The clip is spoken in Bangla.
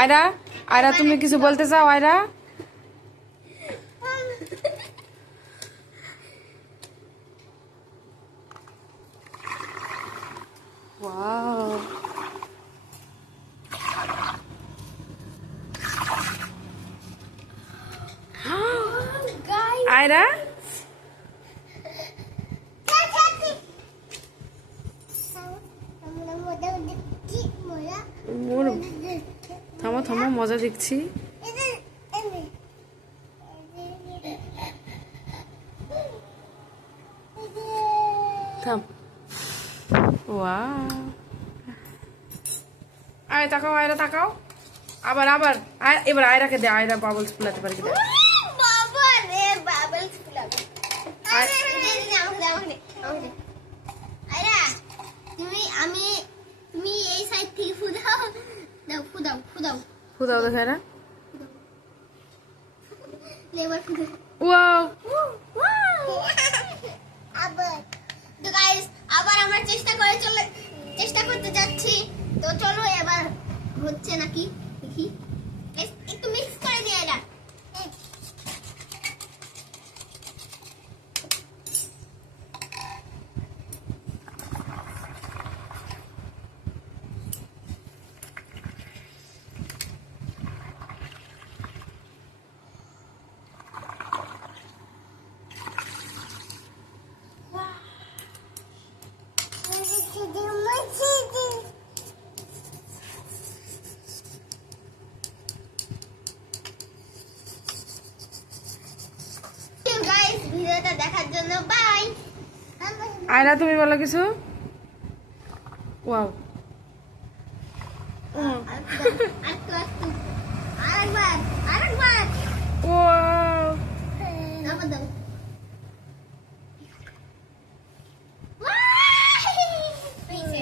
আয়রা, আয়রা তুমি কিছু বলতে চাও আয়রা? ওয়াও, আয়রা থামো থামো, মজা দেখছি। থাম। ওয়াও, আয় তাকাও আয়রা, তাকাও। আবার আবার এবার আয়রাকে দে, আয়রা বাবলস ফুলাতে পারে কিনা। তুমি এই সাইড থেকে ফুদাও, দাও ফুদাও ফুদাও ফুদাও দেখা না। লেবার ফুদাও। ওয়াও, আবার তো গাইস, আবার আমরা চেষ্টা করতে যাচ্ছি। তো চলো এবার হচ্ছে নাকি দেখি। একটু মিক্স করে দিয়ে এটা। ভিডিওটা দেখার জন্য বাই। আয়রা তুমি বলো কিছু। ওয়াও, আরেকবার ওয়াও, দাও। এই যে